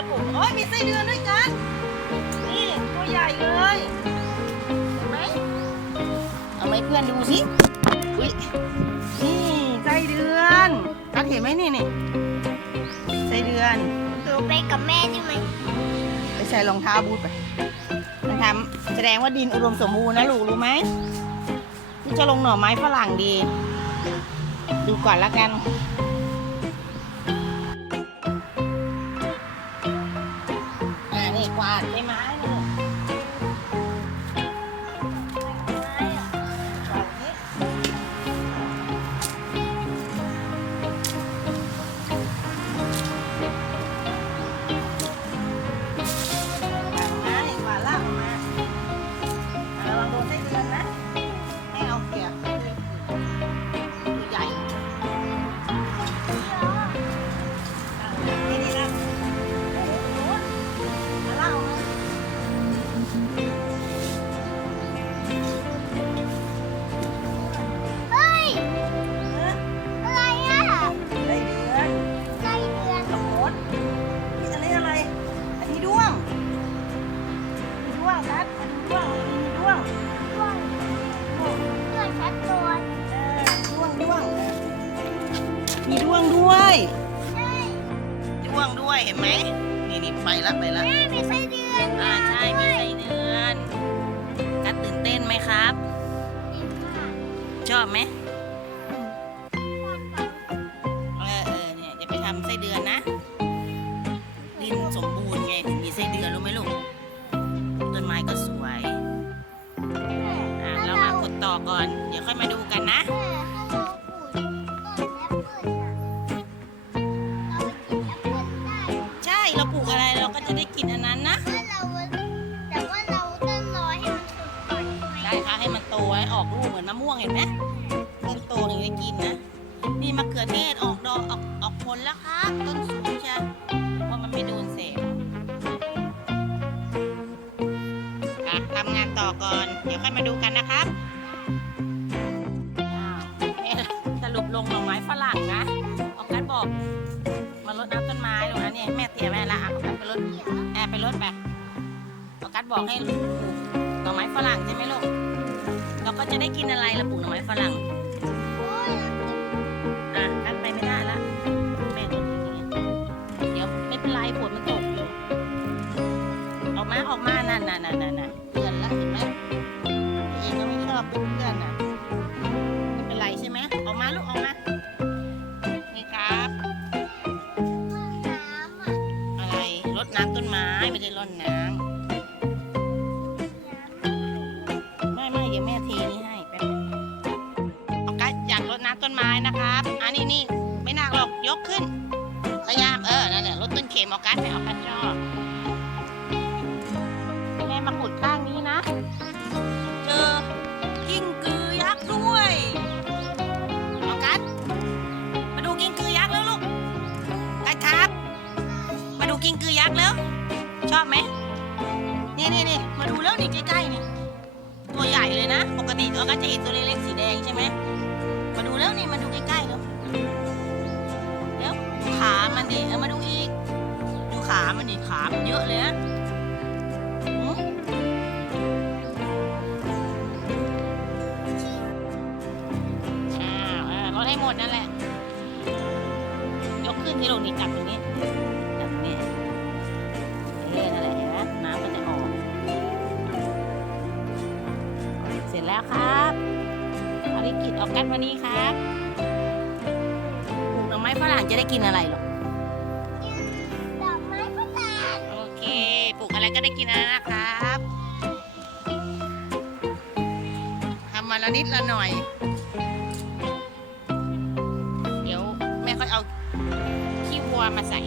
จะปลูกโอ้ยมีไส้เดือนด้วยกัน นี่ตัวใหญ่เลยเห็นไหมเอาไหมเพื่อนดูสิอุ้ยนี่ไส้เดือนกัดเห็นไหมนี่นี่ไส้เดือนหนูไปกับแม่ได้ไหมไปใส่รองเท้าบูทไปมันทำแสดงว่าดินอุดมสมบูรณ์นะลูกรู้ไหมนี่จะลงหน่อไม้ฝรั่งดี ดูก่อนละกัน มีด้วงครับอันนี้ด้วงมีด้วงด้วงด้วงชัดตัวเออด้วงด้วงมีด้วงด้วยใช่ด้วงด้วยเห็นไหมนี่นี่ไปละไปละแม่มีไส้เดือนอ่าใช่มีไส้เดือนกัดตื่นเต้นไหมครับ ชอบไหม ต่อก่อน เดี๋ยวค่อยมาดูกันนะแม่เราปลูกต้นแอปเปิ้ลน่ะเราไปกินแอปเปิ้ลได้ใช่เราปลูกอะไรเราก็จะได้กินอันนั้นนะแต่ว่าเราต้องรอให้มันสุกก่อนใช่ไหมได้ค่ะให้มันโตไว้ออกลูกเหมือนมะม่วงเห็นไหมต้นโตถึงจะกินนะ นี่มะเขือเทศออกดอกออกออกผลแล้วครับต้นสูงใช่เพรามันไม่โดนแสงอะทำงานต่อก่อน เดี๋ยวค่อยมาดูกันนะครับ ลงหน่อไม้ฝรั่งนะออกกันบอก มารดน้ำต้นไม้ลูกนะเนี่ยแม่เตรียแมไว้ละเอากันไปรดแอบไปรถไปออกัสบอกให้ปลูกหน่อไม้ฝรั่งใช่ไหมลูกเราก็จะได้กินอะไรละปลูกหน่อไม้ฝรั่งอะกัดไปไม่ได้ละแม่รถอย่างเงี้ยเดี๋ยวไม่เป็นไรฝนมันตกอยู่ออกมาออกมานั่นนั่นนั่นนั่น รดน้ำไม่ไม่เดี๋ยวแม่ทีนี้ให้แป๊บเอากัดอยากรดน้ำต้นไม้นะครับอันนี้นี่ไม่หนักหรอกยกขึ้นพยายามเออนั่นแหละรดต้นเข็มเอากัดไปเอากัดชอบ ไหมนี่นี่นี่มาดูแล้วนี่ใกล้ๆนี่ตัวใหญ่เลยนะ ปกติเราก็จะเห็นตัวเล็กๆสีแดงใช่ไหมมาดูแล้วนี่มาดูใกล้ๆแล้วแล้วขามันดิเอามาดูอีก ดูขามันดิขามันเยอะเลยนะหืมอ้าวอ่าให้หมดนั่นแหละ ยกขึ้นที่ลงนี่จับตรงนี้จับตรงนี้ แล้วครับภารกิจออกกันวันนี้ครับปลูกหน่อไม้ฝรั่งจะได้กินอะไรหรอดอกไม้ฝรั่งโอเคปลูกอะไรก็ได้กินอะไรนะครับทำมาละนิดละหน่อย เดี๋ยวแม่ค่อยเอาขี้วัวมาใส่